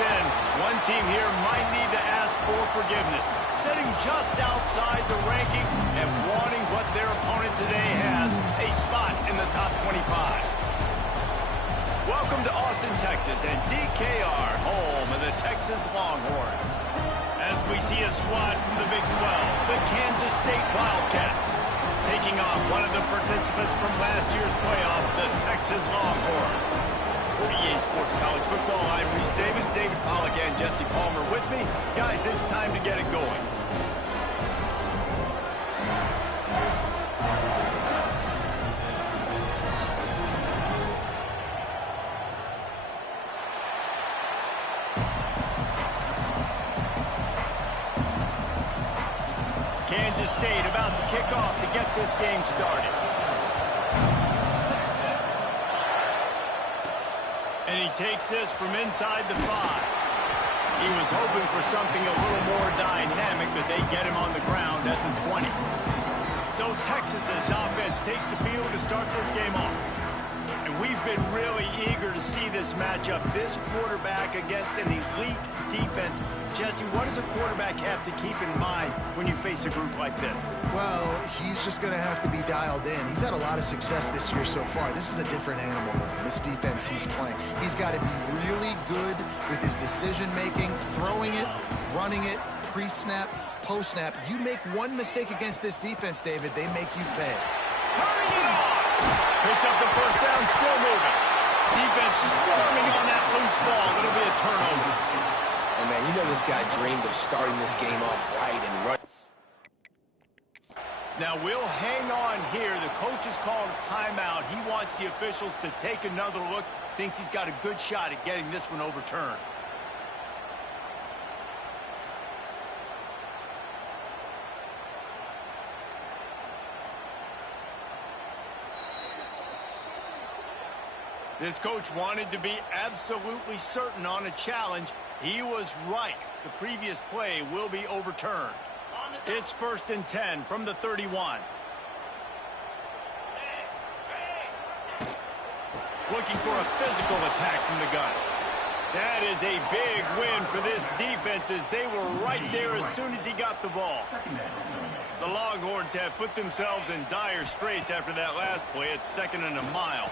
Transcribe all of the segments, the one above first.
in. One team here might need to ask for forgiveness, sitting just outside the rankings and wanting what their opponent today has, a spot in the top 25. Welcome to Austin, Texas, and DKR, home of the Texas Longhorns. As we see a squad from the Big 12, the Kansas State Wildcats, taking on one of the participants from last year's playoff, the Texas Longhorns. For EA Sports College Football, I'm Reese Davis, David Pollack, and Jesse Palmer with me. Guys, it's time to get it going. Kansas State about to kick off to get this game started. And he takes this from inside the 5. He was hoping for something a little more dynamic, but they get him on the ground at the 20. So Texas's offense takes the field to start this game off. And we've been really eager to see this matchup, this quarterback against an elite defense. Jesse, what does a quarterback have to keep in mind when you face a group like this? Well, he's just going to have to be dialed in. He's had a lot of success this year so far. This is a different animal than this defense he's playing. He's got to be really good with his decision-making, throwing it, running it, pre-snap, post-snap. You make one mistake against this defense, David, they make you pay. Turning it on! Picks up the first down, still moving. Defense swarming on that loose ball. It'll be a turnover. And, man, you know this guy dreamed of starting this game off right and right. Now, we'll hang on here. The coach has called a timeout. He wants the officials to take another look. Thinks he's got a good shot at getting this one overturned. This coach wanted to be absolutely certain on a challenge. He was right. The previous play will be overturned. It's 1st and 10 from the 31. Looking for a physical attack from the gun. That is a big win for this defense as they were right there as soon as he got the ball. The Longhorns have put themselves in dire straits after that last play. It's 2nd and a mile.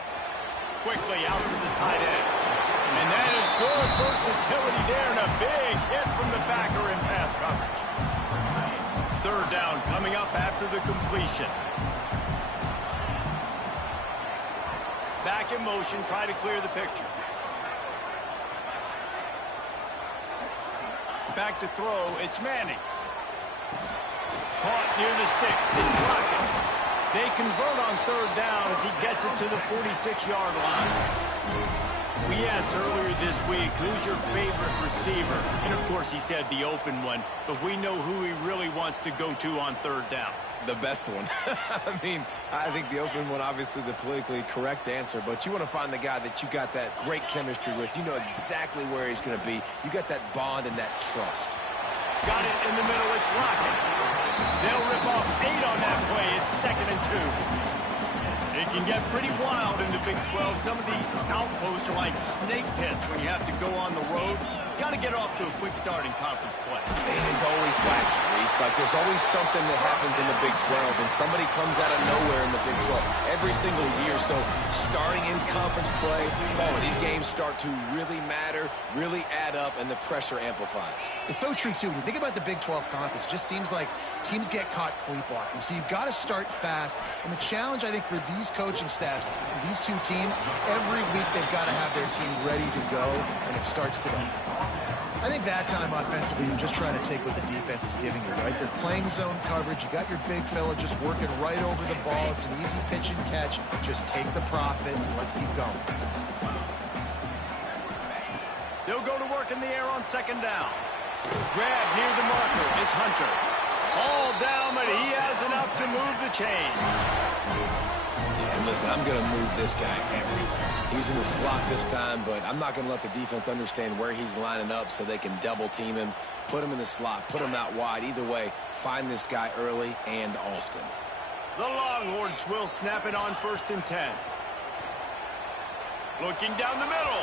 Quickly out to the tight end. And that is good versatility there and a big hit from the backer in pass coverage. 3rd down coming up after the completion. Back in motion, try to clear the picture. Back to throw, it's Manning. Caught near the sticks, it's Lockett. They convert on 3rd down as he gets it to the 46-yard line. We asked earlier this week, who's your favorite receiver? And, of course, he said the open one, but we know who he really wants to go to on 3rd down. The best one. I mean, I think the open one, obviously the politically correct answer, but you want to find the guy that you got that great chemistry with. You know exactly where he's going to be. You got that bond and that trust. Got it in the middle, it's Lockett. They'll rip off 8 on that play. It's 2nd and 2. It can get pretty wild in the Big 12. Some of these outposts are like snake pits when you have to go on the road. Got to get off to a quick start in conference play. It is always wacky, Reese. Like, there's always something that happens in the Big 12, and somebody comes out of nowhere in the Big 12 every single year. So, starting in conference play, these games start to really matter, really add up, and the pressure amplifies. It's so true, too. When you think about the Big 12 Conference, it just seems like teams get caught sleepwalking. So you've got to start fast. And the challenge, I think, for these coaching staffs, these two teams, every week they've got to have their team ready to go, and it starts today. I think that time offensively, you're just trying to take what the defense is giving you, right? They're playing zone coverage. You got your big fella just working right over the ball. It's an easy pitch and catch. Just take the profit and let's keep going. They'll go to work in the air on 2nd down. Grab near the marker. It's Hunter. All down, but he has enough to move the chains. Yeah, and listen, I'm going to move this guy everywhere. He's in the slot this time, but I'm not going to let the defense understand where he's lining up so they can double team him, put him in the slot, put him out wide. Either way, find this guy early and often. The Longhorns will snap it on 1st and 10. Looking down the middle.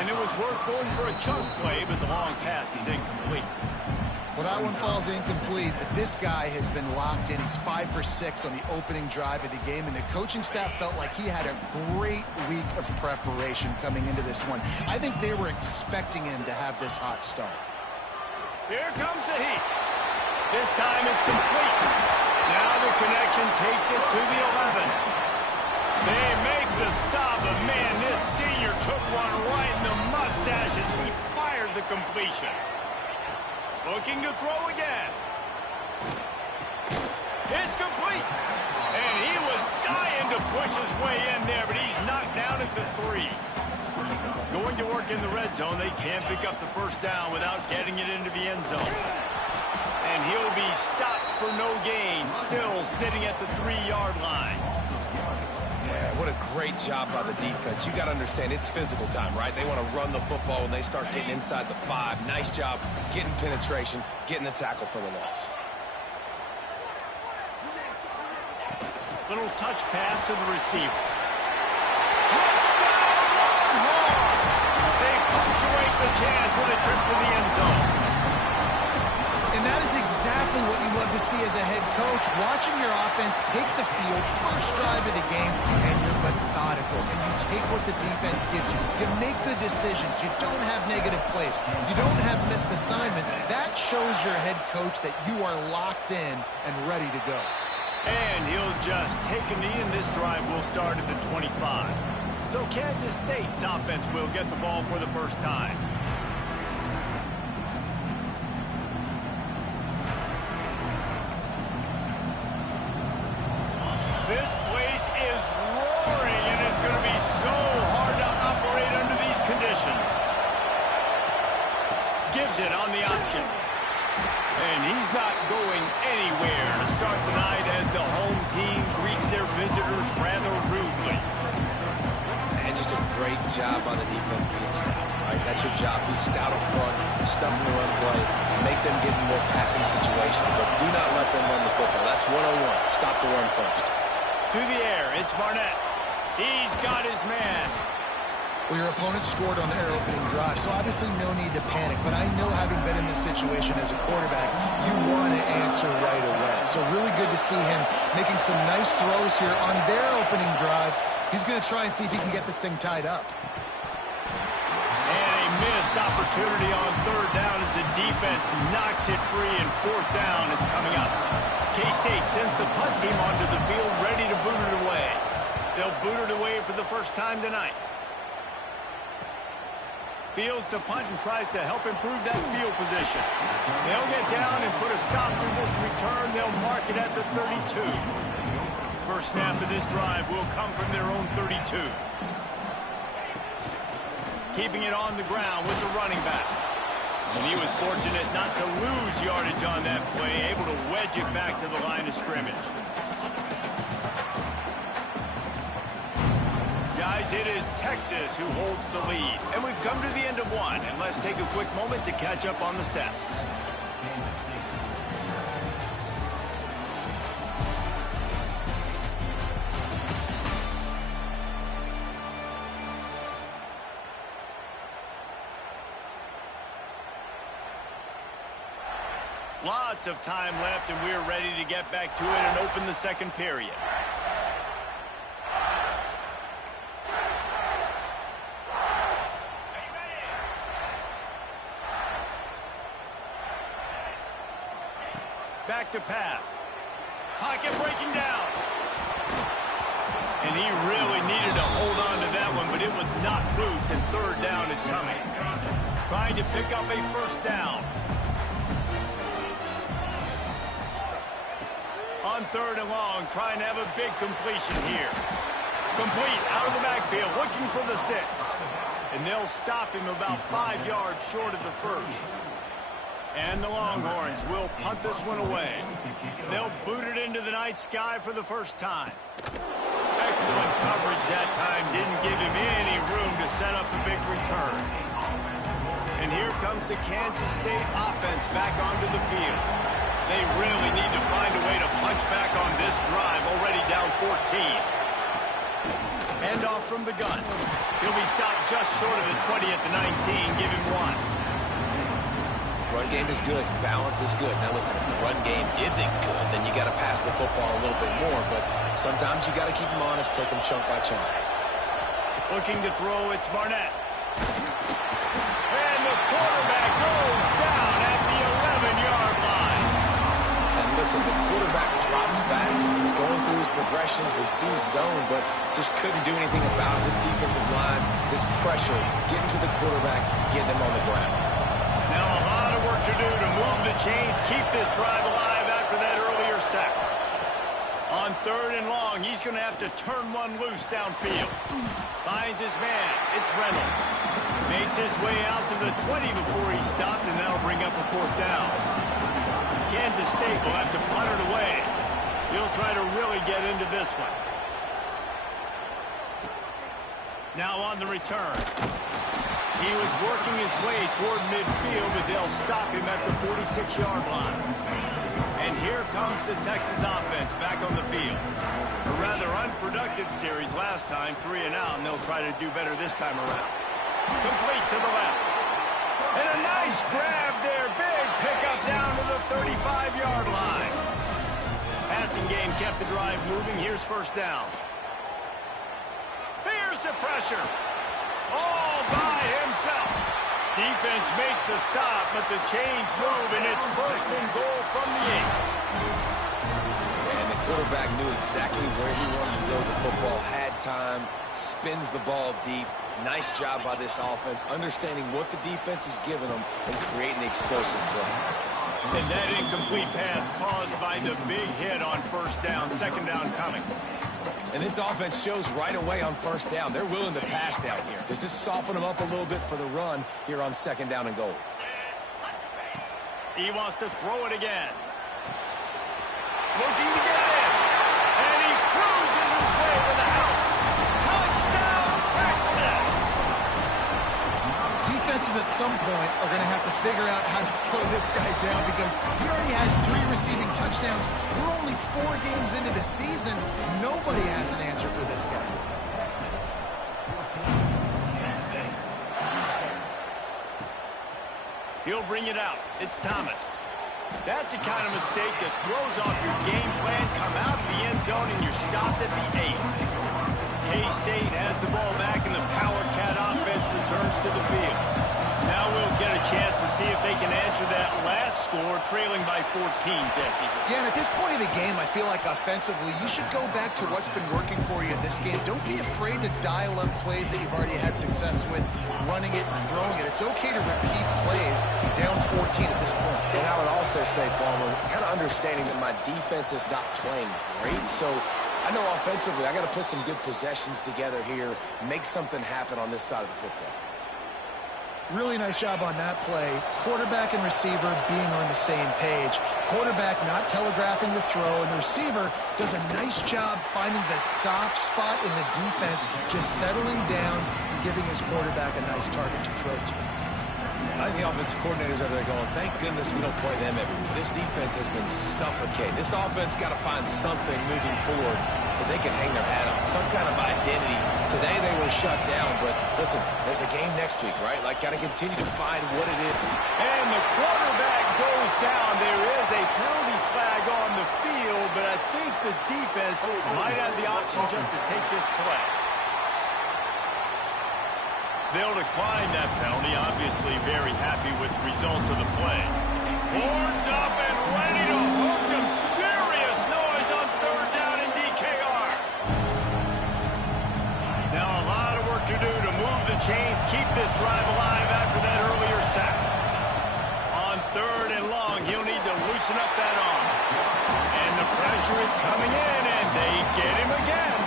And it was worth going for a chunk play, but the long pass is incomplete. Well, that one falls incomplete, but this guy has been locked in. He's 5 for 6 on the opening drive of the game, and the coaching staff felt like he had a great week of preparation coming into this one. I think they were expecting him to have this hot start. Here comes the heat. This time it's complete. Now the connection takes it to the 11. They make the stop, but man, this senior took one right in the mustache as he fired the completion. Looking to throw again. It's complete. And he was dying to push his way in there, but he's knocked down at the 3. Going to work in the red zone, they can't pick up the first down without getting it into the end zone. And he'll be stopped for no gain, still sitting at the 3-yard line. Yeah, what a great job by the defense. You got to understand, it's physical time, right? They want to run the football when they start getting inside the 5. Nice job getting penetration, getting the tackle for the loss. Little touch pass to the receiver. Touchdown, Longhorns! They punctuate the chance with a trip to the end zone. And that is exactly what you love to see as a head coach, watching your offense take the field, first drive of the game, and you're methodical, and you take what the defense gives you. You make good decisions. You don't have negative plays. You don't have missed assignments. That shows your head coach that you are locked in and ready to go. And he'll just take a knee, and this drive will start at the 25. So Kansas State's offense will get the ball for the first time. This place is roaring, and it's going to be so hard to operate under these conditions. Gives it on the option. And he's not going anywhere to start the night as the home team greets their visitors rather rudely. And just a great job on the defense being stout, right? That's your job. Be stout up front, stuff in the run play, make them get in more passing situations, but do not let them run the football. That's 101. Stop the run first. To the air, it's Barnett. He's got his man. Well, your opponent scored on their opening drive, so obviously no need to panic. But I know, having been in this situation as a quarterback, you want to answer right away. So really good to see him making some nice throws here on their opening drive. He's going to try and see if he can get this thing tied up. And a missed opportunity on third down as the defense knocks it free, and fourth down is coming up. K-State sends the punt team onto the field, ready to boot it away. They'll boot it away for the first time tonight. Fields to punt and tries to help improve that field position. They'll get down and put a stop to this return. They'll mark it at the 32. First snap of this drive will come from their own 32. Keeping it on the ground with the running back. And he was fortunate not to lose yardage on that play, able to wedge it back to the line of scrimmage. Guys, it is Texas who holds the lead. And we've come to the end of one. And let's take a quick moment to catch up on the stats. Lots of time left, and we're ready to get back to it and open the second period. Back to pass. Pocket breaking down. And he really needed to hold on to that one, but it was not loose, and third down is coming. Trying to pick up a first down. On third and long, trying to have a big completion here. Complete out of the backfield, looking for the sticks. And they'll stop him about 5 yards short of the first. And the Longhorns will punt this one away. They'll boot it into the night sky for the first time. Excellent coverage that time. Didn't give him any room to set up a big return. And here comes the Kansas State offense back onto the field. They really need to find a way to punch back on this drive, already down 14. Hand off from the gun. He'll be stopped just short of the 20 at the 19. Give him 1. Run game is good. Balance is good. Now listen, if the run game isn't good, then you got to pass the football a little bit more. But sometimes you got to keep them honest, take them chunk by chunk. Looking to throw, it's Barnett. And the quarterback goes down at the 11-yard line. And listen, the quarterback drops back. He's going through his progressions. We see zone, but just couldn't do anything about it. This defensive line, this pressure, getting to the quarterback, getting him on the ground. Now a lot of work to do to move the chains, keep this drive alive after that earlier sack. On 3rd and long, he's going to have to turn one loose downfield. Finds his man. It's Reynolds. Makes his way out to the 20 before he stopped, and that'll bring up a 4th down. Kansas State will have to punt it away. He'll try to really get into this one. Now on the return. He was working his way toward midfield, but they'll stop him at the 46-yard line. And here comes the Texas offense back on the field. A rather unproductive series last time, 3 and out, and they'll try to do better this time around. Complete to the left. And a nice grab there. Big pickup down to the 35-yard line. Passing game kept the drive moving. Here's 1st down. Here's the pressure. All by himself. Defense makes a stop, but the chains move, and it's 1st and goal from the 8. And the quarterback knew exactly where he wanted to go with the football, had time, spins the ball deep. Nice job by this offense, understanding what the defense is giving them and creating the explosive play. And that incomplete pass caused by the big hit on 1st down, 2nd down coming. And this offense shows right away on 1st down. They're willing to pass down here. Does this soften them up a little bit for the run here on 2nd down and goal? He wants to throw it again. Looking to get in. And he cruises his way to the house. Touchdown, Texas! Defenses at some point are going to have to figure out how to slow this guy down because he already has 3 receiving touchdowns. We're only 4 games into the season. Nobody has an answer for this guy. He'll bring it out. It's Thomas. That's the kind of mistake that throws off your game plan. Come out of the end zone and you're stopped at the 8. K-State has the ball back and the Power Cat offense returns to the field. Now we'll get a chance to see if they can answer that last score, trailing by 14, Jesse. Yeah, and at this point of the game, I feel like offensively, you should go back to what's been working for you in this game. Don't be afraid to dial up plays that you've already had success with, running it and throwing it. It's okay to repeat plays down 14 at this point. And I would also say, Palmer, kind of understanding that my defense is not playing great, so I know offensively I got to put some good possessions together here, make something happen on this side of the football. Really nice job on that play. Quarterback and receiver being on the same page. Quarterback not telegraphing the throw, and the receiver does a nice job finding the soft spot in the defense, just settling down and giving his quarterback a nice target to throw to. I think the offensive coordinators are there going, thank goodness we don't play them every week. This defense has been suffocating. This offense got to find something moving forward that they can hang their hat on, some kind of identity. Today they were shut down, but listen, there's a game next week, right? Like, got to continue to find what it is. And the quarterback goes down. There is a penalty flag on the field, but I think the defense might have the option just to take this play. They'll decline that penalty, obviously very happy with the results of the play. Horns up and ready to hook them. Serious noise on 3rd down in DKR. Now a lot of work to do to move the chains, keep this drive alive after that earlier sack. On 3rd and long, he'll need to loosen up that arm. And the pressure is coming in, and they get him again.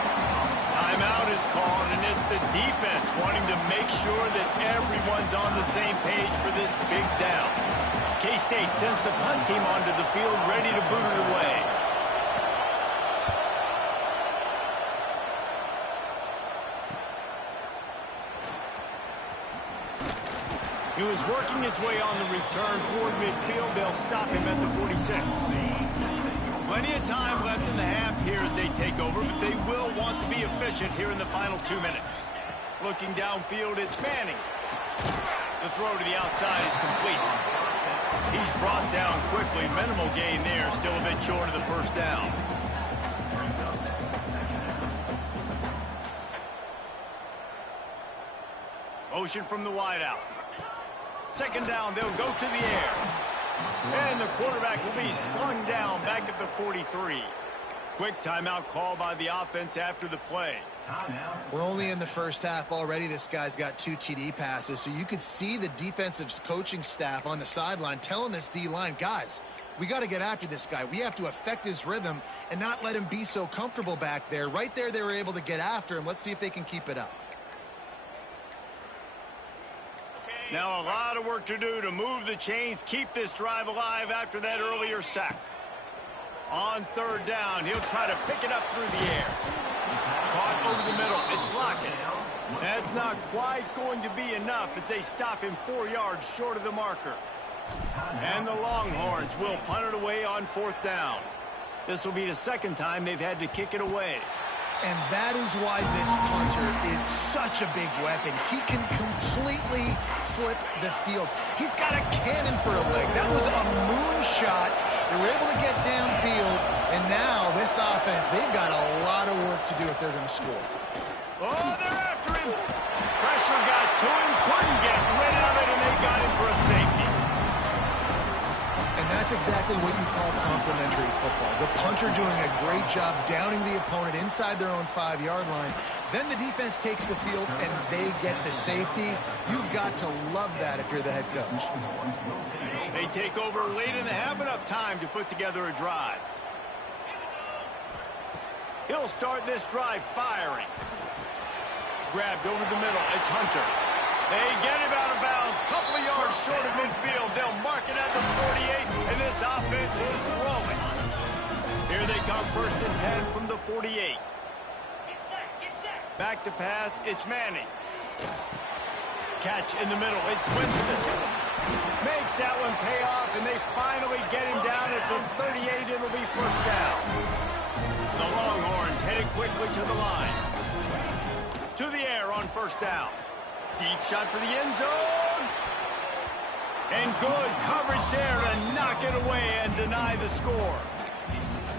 Timeout is called, and it's the defense wanting to make sure that everyone's on the same page for this big down. K-State sends the punt team onto the field, ready to boot it away. He was working his way on the return toward midfield. They'll stop him at the 46. Plenty of time left in the half here as they take over, but they will want to be efficient here in the final 2 minutes. Looking downfield, it's Manning. The throw to the outside is complete. He's brought down quickly. Minimal gain there, still a bit short of the first down. Motion from the wideout. Second down, they'll go to the air. And the quarterback will be slung down back at the 43. Quick timeout call by the offense after the play. We're only in the first half already. This guy's got 2 TD passes, so you could see the defensive coaching staff on the sideline telling this D-line, guys, we got to get after this guy. We have to affect his rhythm and not let him be so comfortable back there. Right there, they were able to get after him. Let's see if they can keep it up. Now a lot of work to do to move the chains, keep this drive alive after that earlier sack. On third down, he'll try to pick it up through the air. Caught over the middle. It's Lockett. That's not quite going to be enough as they stop him 4 yards short of the marker. And the Longhorns will punt it away on fourth down. This will be the second time they've had to kick it away. And that is why this punter is such a big weapon. He can completely flip the field. He's got a cannon for a leg. That was a moonshot. They were able to get downfield, and now this offense, they've got a lot of work to do if they're going to score. Oh, they're after him. Pressure got to him, couldn't get rid of it, and they got him for a safety. And that's exactly what you call complementary football. The punter doing a great job downing the opponent inside their own 5-yard line. Then the defense takes the field, and they get the safety. You've got to love that if you're the head coach. They take over late in the half, enough time to put together a drive. He'll start this drive firing. Grabbed over the middle. It's Hunter. They get him out of bounds. Couple of yards short of midfield. They'll mark it at the 48, and this offense is rolling. Here they come, 1st and 10 from the 48. Back to pass. It's Manning. Catch in the middle. It's Winston. Makes that one pay off, and they finally get him down at the 38. It'll be first down. The Longhorns headed quickly to the line. To the air on first down. Deep shot for the end zone. And good coverage there to knock it away and deny the score.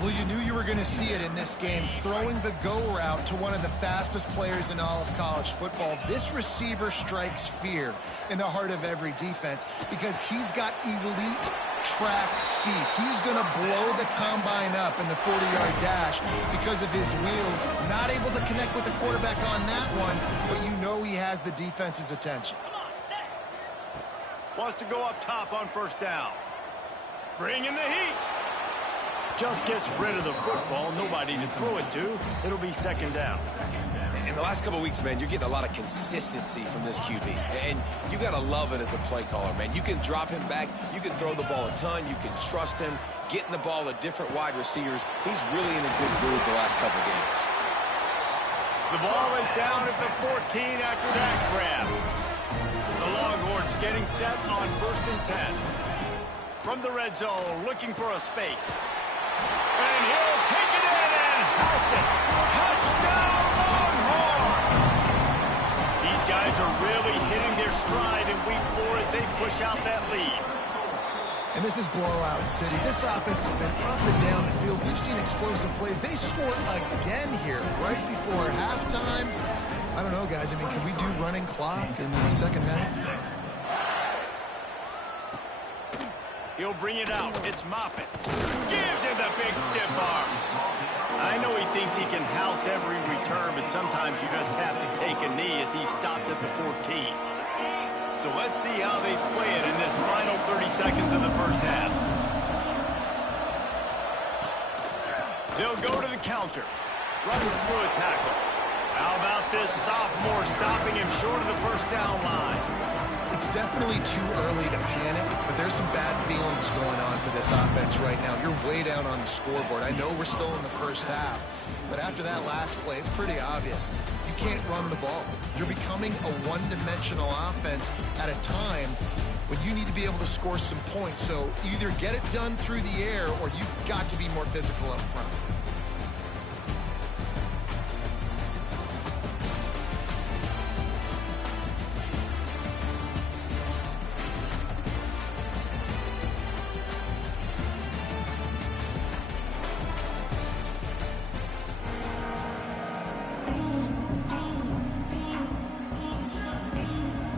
Well, you knew you were going to see it in this game, throwing the go route to one of the fastest players in all of college football. This receiver strikes fear in the heart of every defense because he's got elite track speed. He's going to blow the combine up in the 40-yard dash because of his wheels. Not able to connect with the quarterback on that one, but you know he has the defense's attention. Wants to go up top on first down. Bring in the heat. Just gets rid of the football. Nobody to throw it to. It'll be second down. In the last couple of weeks, man, you're getting a lot of consistency from this QB. And you got to love it as a play caller, man. You can drop him back. You can throw the ball a ton. You can trust him. Getting the ball to different wide receivers. He's really in a good mood the last couple of games. The ball is down at the 14 after that grab. The Longhorns getting set on 1st and 10. From the red zone, looking for a space. And he'll take it in and house it. Touchdown, Longhorns! These guys are really hitting their stride in week 4 as they push out that lead. And this is blowout city. This offense has been up and down the field. We've seen explosive plays. They score again here right before halftime. I don't know, guys. I mean, can we do running clock in the second half? He'll bring it out. It's Moffitt. Gives him the big stiff arm. I know he thinks he can house every return, but sometimes you just have to take a knee as he stopped at the 14. So let's see how they play it in this final 30 seconds of the first half. They'll go to the counter. Runs through a tackle. How about this sophomore stopping him short of the first down line? It's definitely too early to panic, but there's some bad feelings going on for this offense right now. You're way down on the scoreboard. I know we're still in the first half, but after that last play, it's pretty obvious. You can't run the ball. You're becoming a one-dimensional offense at a time when you need to be able to score some points. So either get it done through the air or you've got to be more physical up front.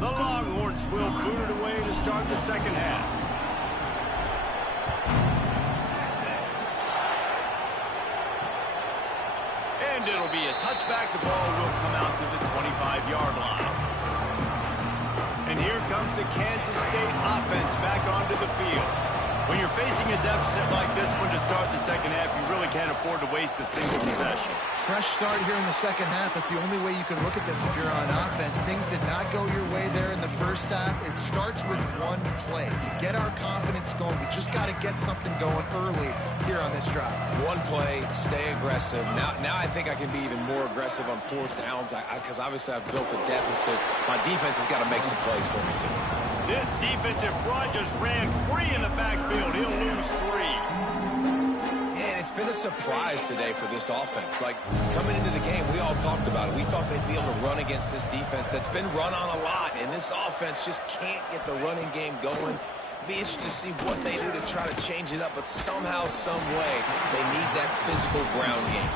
The Longhorns will boot it away to start the second half. And it'll be a touchback. The ball will come out to the 25-yard line. And here comes the Kansas State offense back onto the field. When you're facing a deficit like this one to start the second half, you really can't afford to waste a single possession. Fresh start here in the second half. That's the only way you can look at this if you're on offense. Things did not go your way there in the first half. It starts with one play. To get our confidence going, we just got to get something going early here on this drive. One play, stay aggressive. Now I think I can be even more aggressive on fourth downs because obviously I've built a deficit. My defense has got to make some plays for me, too. This defensive front just ran free in the backfield. He'll lose 3. And it's been a surprise today for this offense. Like, coming into the game, we all talked about it. We thought they'd be able to run against this defense that's been run on a lot, and this offense just can't get the running game going. Be interested to see what they do to try to change it up, but somehow, some way, they need that physical ground game.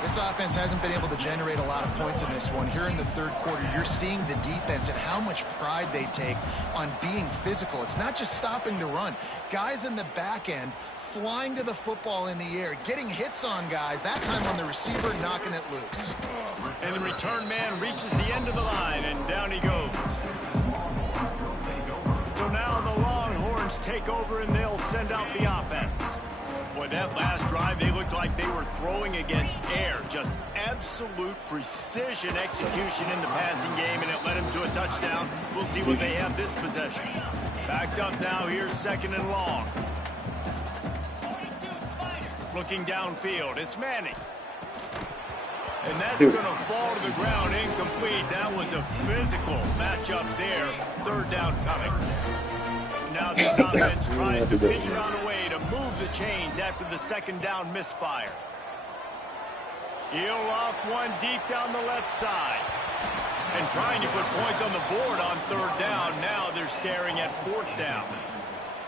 This offense hasn't been able to generate a lot of points in this one. Here in the third quarter, you're seeing the defense and how much pride they take on being physical. It's not just stopping the run. Guys in the back end flying to the football in the air, getting hits on guys, that time on the receiver, knocking it loose. And the return man reaches the end of the line, and down he goes. So now the Longhorns take over, and they'll send out the offense. Boy, that last drive, they looked like they were throwing against air. Just absolute precision execution in the passing game, and it led them to a touchdown. We'll see what they have this possession. Backed up now, here's second and long. Looking downfield, it's Manning. And that's going to fall to the ground incomplete. That was a physical matchup there. Third down coming. Now this offense tries to figure out a way to move the chains after the second down misfire. He'll off one deep down the left side. And trying to put points on the board on third down. Now they're staring at fourth down.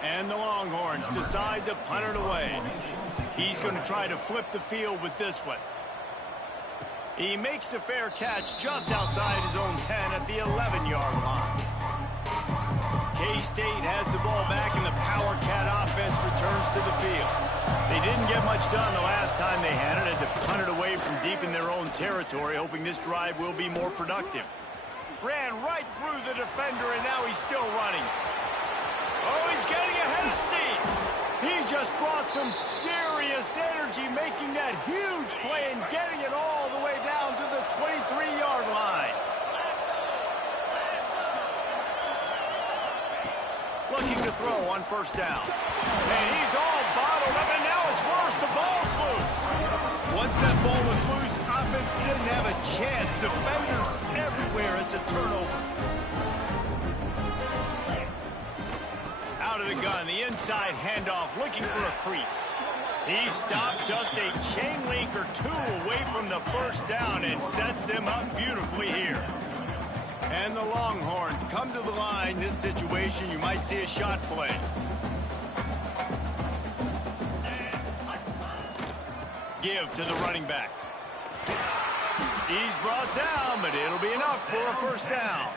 And the Longhorns decide to punt it away. He's going to try to flip the field with this one. He makes the fair catch just outside his own 10 at the 11-yard line. K-State has the ball back, and the Power Cat offense returns to the field. They didn't get much done the last time they had it. Had to punt it away from deep in their own territory, hoping this drive will be more productive. Ran right through the defender, and now he's still running. Oh, he's getting ahead of steam. He just brought some serious energy, making that huge play and getting it all the way down to the 23-yard line. Looking to throw on first down. And he's all bottled up, and now it's worse. The ball's loose. Once that ball was loose, offense didn't have a chance. Defenders everywhere. It's a turnover. Out of the gun, the inside handoff, looking for a crease. He stopped just a chain link or two away from the first down and sets them up beautifully here. And the Longhorns come to the line. This situation, you might see a shot play. Give to the running back. He's brought down, but it'll be enough for a first down.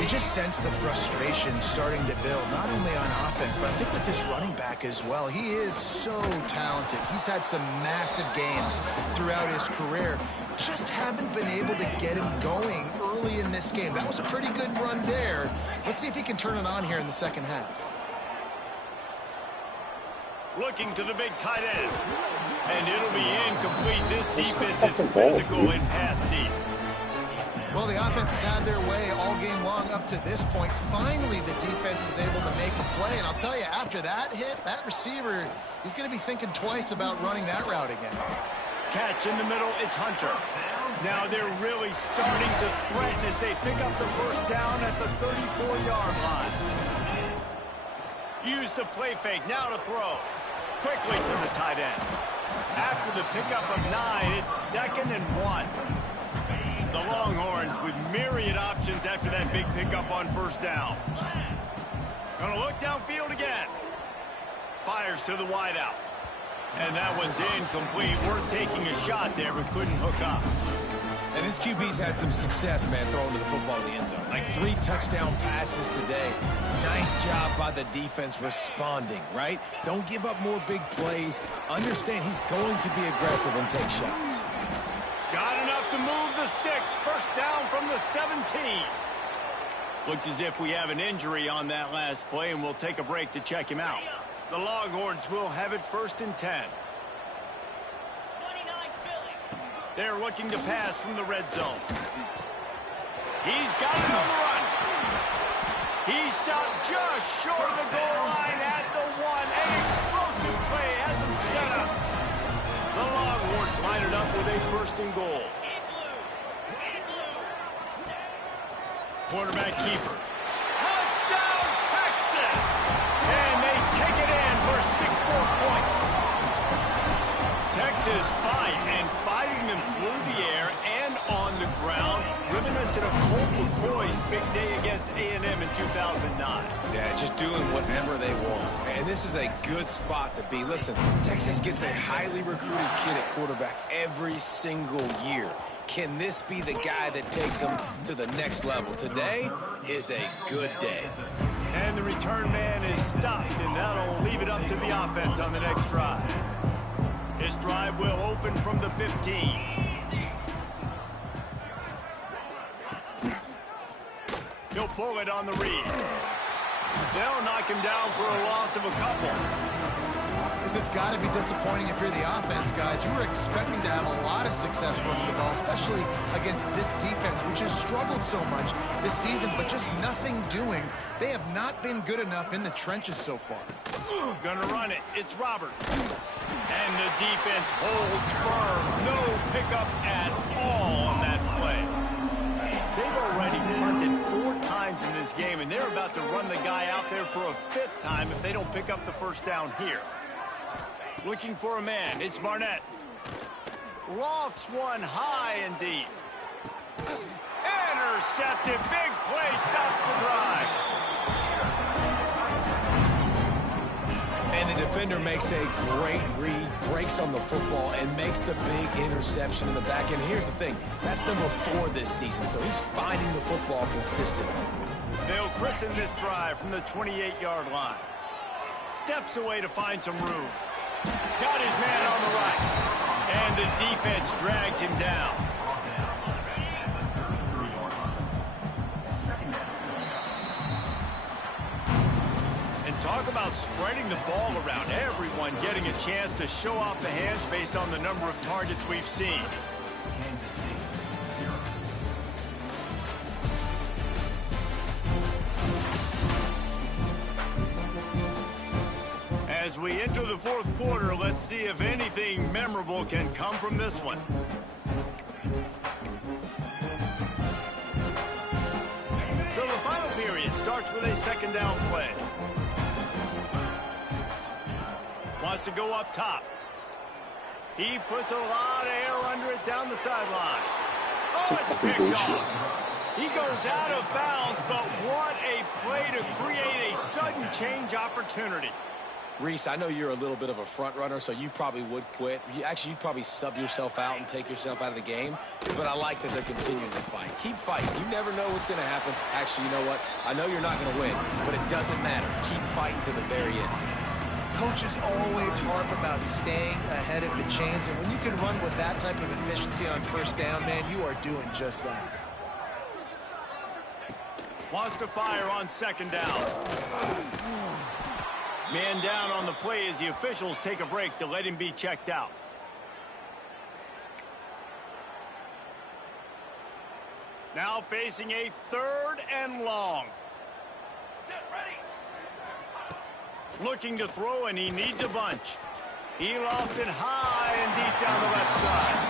You just sense the frustration starting to build, not only on offense, but I think with this running back as well. He is so talented. He's had some massive games throughout his career. Just haven't been able to get him going early in this game. That was a pretty good run there. Let's see if he can turn it on here in the second half. Looking to the big tight end. And it'll be incomplete. This defense is physical and pass deep. Well, the offense has had their way all game long up to this point. Finally, the defense is able to make a play. And I'll tell you, after that hit, that receiver, he's going to be thinking twice about running that route again. Catch in the middle, it's Hunter. Now they're really starting to threaten as they pick up the first down at the 34-yard Use the play fake. Now to throw. Quickly to the tight end. After the pickup of 9, it's 2nd and 1. The Longhorns with myriad options after that big pickup on first down. Gonna look downfield again. Fires to the wideout. And that one's incomplete. We're taking a shot there, but couldn't hook up. And this QB's had some success, man, throwing to the football in the end zone. Like 3 touchdown passes today. Nice job by the defense responding, right? Don't give up more big plays. Understand he's going to be aggressive and take shots. Got enough to move the sticks. First down from the 17. Looks as if we have an injury on that last play, and we'll take a break to check him out. The Longhorns will have it 1st and 10. They're looking to pass from the red zone. He's got it on the run. He stopped just short of the goal line at the 1. An explosive play has him set up. The Longhorns line it up with a 1st and goal. Quarterback keeper. Touchdown, Texas! And they take it in for 6 more points. Texas fighting them through the air and on the ground, reminiscent of Colt McCoy's big day against A&M in 2009. Yeah, just doing whatever they want. And this is a good spot to be. Listen, Texas gets a highly recruited kid at quarterback every single year. Can this be the guy that takes them to the next level? Today is a good day. And the return man is stopped, and that'll leave it up to the offense on the next drive. This drive will open from the 15. He'll pull it on the read. They'll knock him down for a loss of a couple. This has got to be disappointing if you're the offense, guys. You were expecting to have a lot of success running the ball, especially against this defense, which has struggled so much this season, but just nothing doing. They have not been good enough in the trenches so far. Gonna run it. It's Robert. And the defense holds firm. No pickup at all on that play. They've already punted 4 times in this game, and they're about to run the guy out there for a 5th time if they don't pick up the first down here. Looking for a man. It's Barnett. Lofts one high and deep. Intercepted. Big play. Stops the drive. And the defender makes a great read, breaks on the football, and makes the big interception in the back end. Here's the thing. That's number 4 this season, so he's finding the football consistently. They'll christen this drive from the 28-yard line. Steps away to find some room. Got his man on the right. And the defense drags him down. And talk about spreading the ball around. Everyone getting a chance to show off the hands based on the number of targets we've seen. As we enter the 4th quarter, let's see if anything memorable can come from this one. So the final period starts with a 2nd down play. Wants to go up top. He puts a lot of air under it down the sideline. Oh, it's picked off. He goes out of bounds, but what a play to create a sudden change opportunity. Reese, I know you're a little bit of a front runner, so you probably would quit. You'd probably sub yourself out and take yourself out of the game. But I like that they're continuing to fight. Keep fighting. You never know what's going to happen. Actually, you know what? I know you're not going to win, but it doesn't matter. Keep fighting to the very end. Coaches always harp about staying ahead of the chains, and when you can run with that type of efficiency on first down, man, you are doing just that. Wants to fire on 2nd down. Man down on the play as the officials take a break to let him be checked out. Now facing a 3rd and long. Looking to throw, and he needs a bunch. He lofts it high and deep down the left side.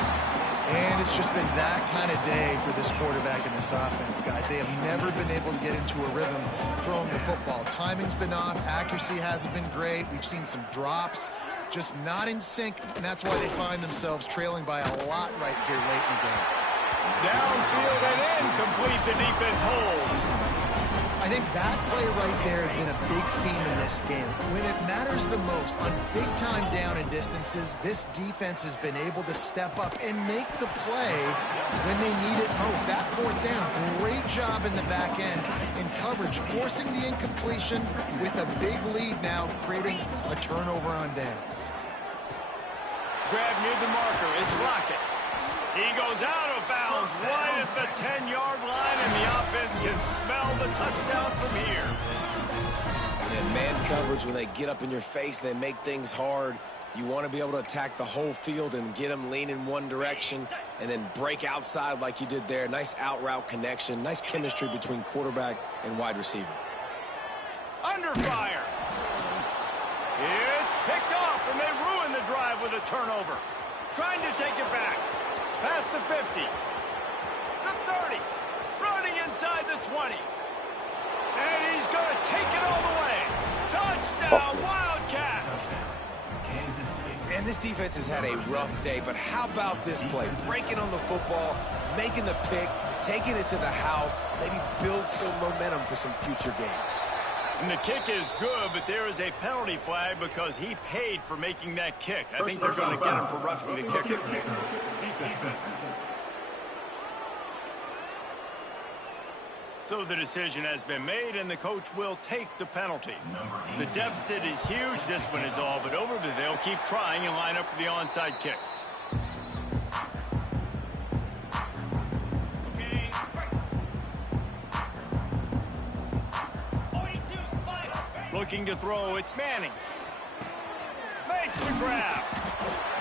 And it's just been that kind of day for this quarterback and this offense, guys. They have never been able to get into a rhythm throwing the football. Timing's been off. Accuracy hasn't been great. We've seen some drops. Just not in sync, and that's why they find themselves trailing by a lot right here late in the game. Downfield and incomplete. The defense holds. I think that play right there has been a big theme in this game. When it matters the most, on big-time down and distances, this defense has been able to step up and make the play when they need it most. That fourth down, great job in the back end in coverage, forcing the incompletion with a big lead now, creating a turnover on downs. Grab near the marker. It's Lockett. He goes out of bounds right at the 10-yard line, and the offense can smell the touchdown from here. And man coverage, when they get up in your face, they make things hard. You want to be able to attack the whole field and get them lean in one direction and then break outside like you did there. Nice out route connection, nice chemistry between quarterback and wide receiver. Under fire. It's picked off, and they ruin the drive with a turnover. Trying to take it back. Past the 50, the 30, running inside the 20. And he's going to take it all the way. Touchdown, Wildcats. And this defense has had a rough day, but how about this play? Breaking on the football, making the pick, taking it to the house, maybe build some momentum for some future games. And the kick is good, but there is a penalty flag because he paid for making that kick. I think they're going to get him for roughing the kicker. So the decision has been made, and the coach will take the penalty. The deficit is huge. This one is all but over, but they'll keep trying and line up for the onside kick. Looking to throw, it's Manning. Makes the grab.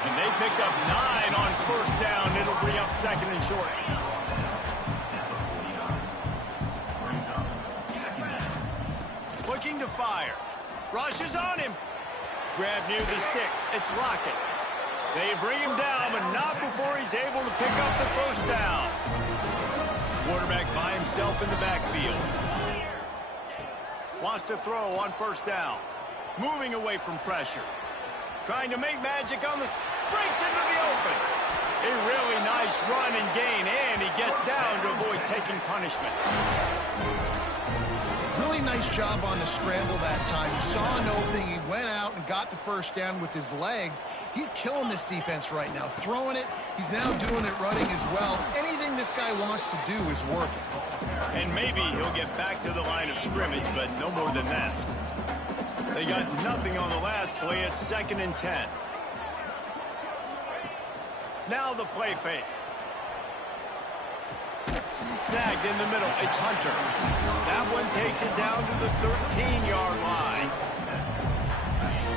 And they picked up 9 on first down. It'll bring up second and short. Looking to fire. Rushes on him. Grab near the sticks. It's Lockett. They bring him down, but not before he's able to pick up the first down. Quarterback by himself in the backfield. Wants to throw on first down. Moving away from pressure. Trying to make magic on the... Breaks into the open. A really nice run and gain, and he gets down to avoid taking punishment. Really nice job on the scramble that time. He saw an opening. He went out and got the first down with his legs. He's killing this defense right now. Throwing it. He's now doing it running as well. Anything this guy wants to do is working. And maybe he'll get back to the line of scrimmage, but no more than that. They got nothing on the last play. It's 2nd and 10. Now the play fake. Snagged in the middle. It's Hunter. That one takes it down to the 13-yard line.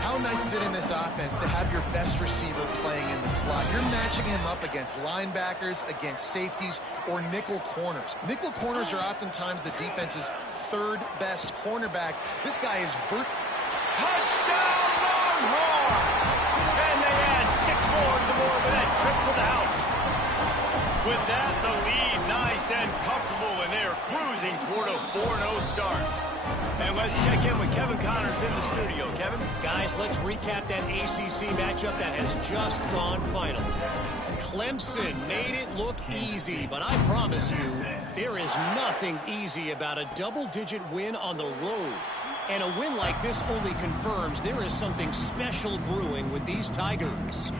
How nice is it in this offense to have your best receiver playing in the slot? You're matching him up against linebackers, against safeties, or nickel corners. Nickel corners are oftentimes the defense's 3rd best cornerback. This guy is touchdown, Longhorn! And they add 6 more to the board with that trip to the house. With that, the lead nice and comfortable, and they are cruising toward a 4-0 start. And let's check in with Kevin Connors in the studio. Kevin? Guys, let's recap that ACC matchup that has just gone final. Clemson made it look easy, but I promise you, there is nothing easy about a double-digit win on the road. And a win like this only confirms there is something special brewing with these Tigers.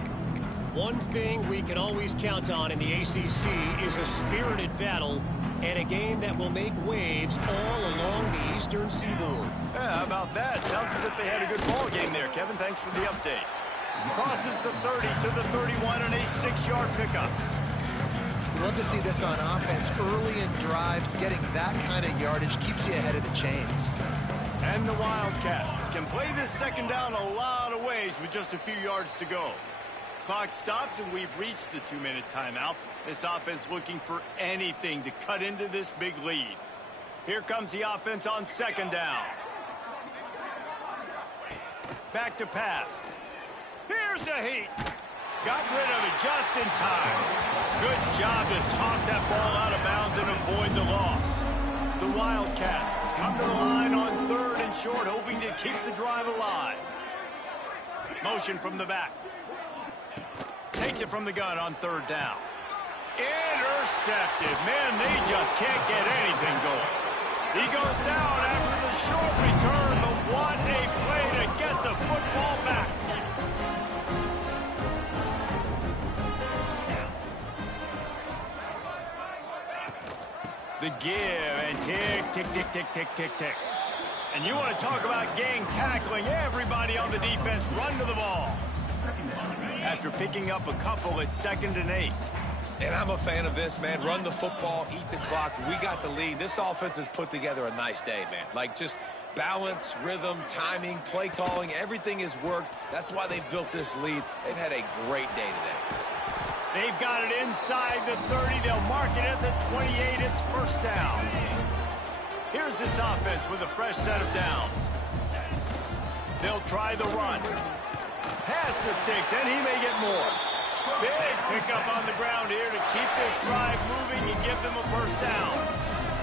One thing we can always count on in the ACC is a spirited battle and a game that will make waves all along the Eastern Seaboard. Yeah, how about that? Sounds as if they had a good ball game there, Kevin. Thanks for the update. Crosses the 30 to the 31 and a 6-yard pickup. Love to see this on offense. Early in drives, getting that kind of yardage keeps you ahead of the chains. And the Wildcats can play this second down a lot of ways with just a few yards to go. Clock stops, and we've reached the 2-minute timeout. This offense looking for anything to cut into this big lead. Here comes the offense on second down. Back to pass. Here's a heat. Got rid of it just in time. Good job to toss that ball out of bounds and avoid the loss. The Wildcats come to the line on short, hoping to keep the drive alive. Motion from the back. Takes it from the gun on third down. Intercepted. Man, they just can't get anything going. He goes down after the short return, but what a play to get the football back. The give and tick, tick, tick, tick, tick, tick, tick. And you want to talk about gang tackling, everybody on the defense run to the ball. After picking up a couple at 2nd and 8. And I'm a fan of this, man. Run the football, eat the clock. We got the lead. This offense has put together a nice day, man. Like, just balance, rhythm, timing, play calling, everything has worked. That's why they've built this lead. They've had a great day today. They've got it inside the 30. They'll mark it at the 28. It's first down. Here's this offense with a fresh set of downs. They'll try the run. Pass to Sticks, and he may get more. Big pickup on the ground here to keep this drive moving and give them a first down.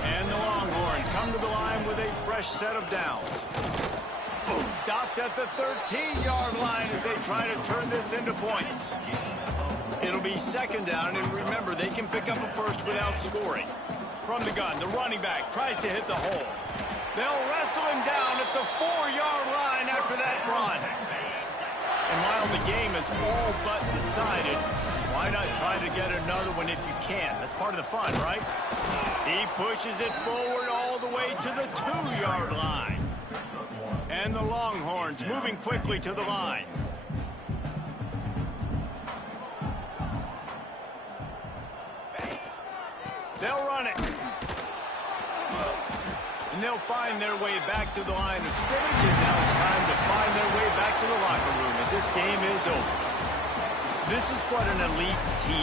And the Longhorns come to the line with a fresh set of downs. Stopped at the 13-yard line as they try to turn this into points. It'll be 2nd down, and remember, they can pick up a first without scoring. From the gun, the running back tries to hit the hole. They'll wrestle him down at the 4-yard line after that run. And while the game is all but decided, why not try to get another one if you can? That's part of the fun, right? He pushes it forward all the way to the 2-yard line. And the Longhorns moving quickly to the line. They'll run it. And they'll find their way back to the line of scrimmage, and now it's time to find their way back to the locker room as this game is over. This is what an elite team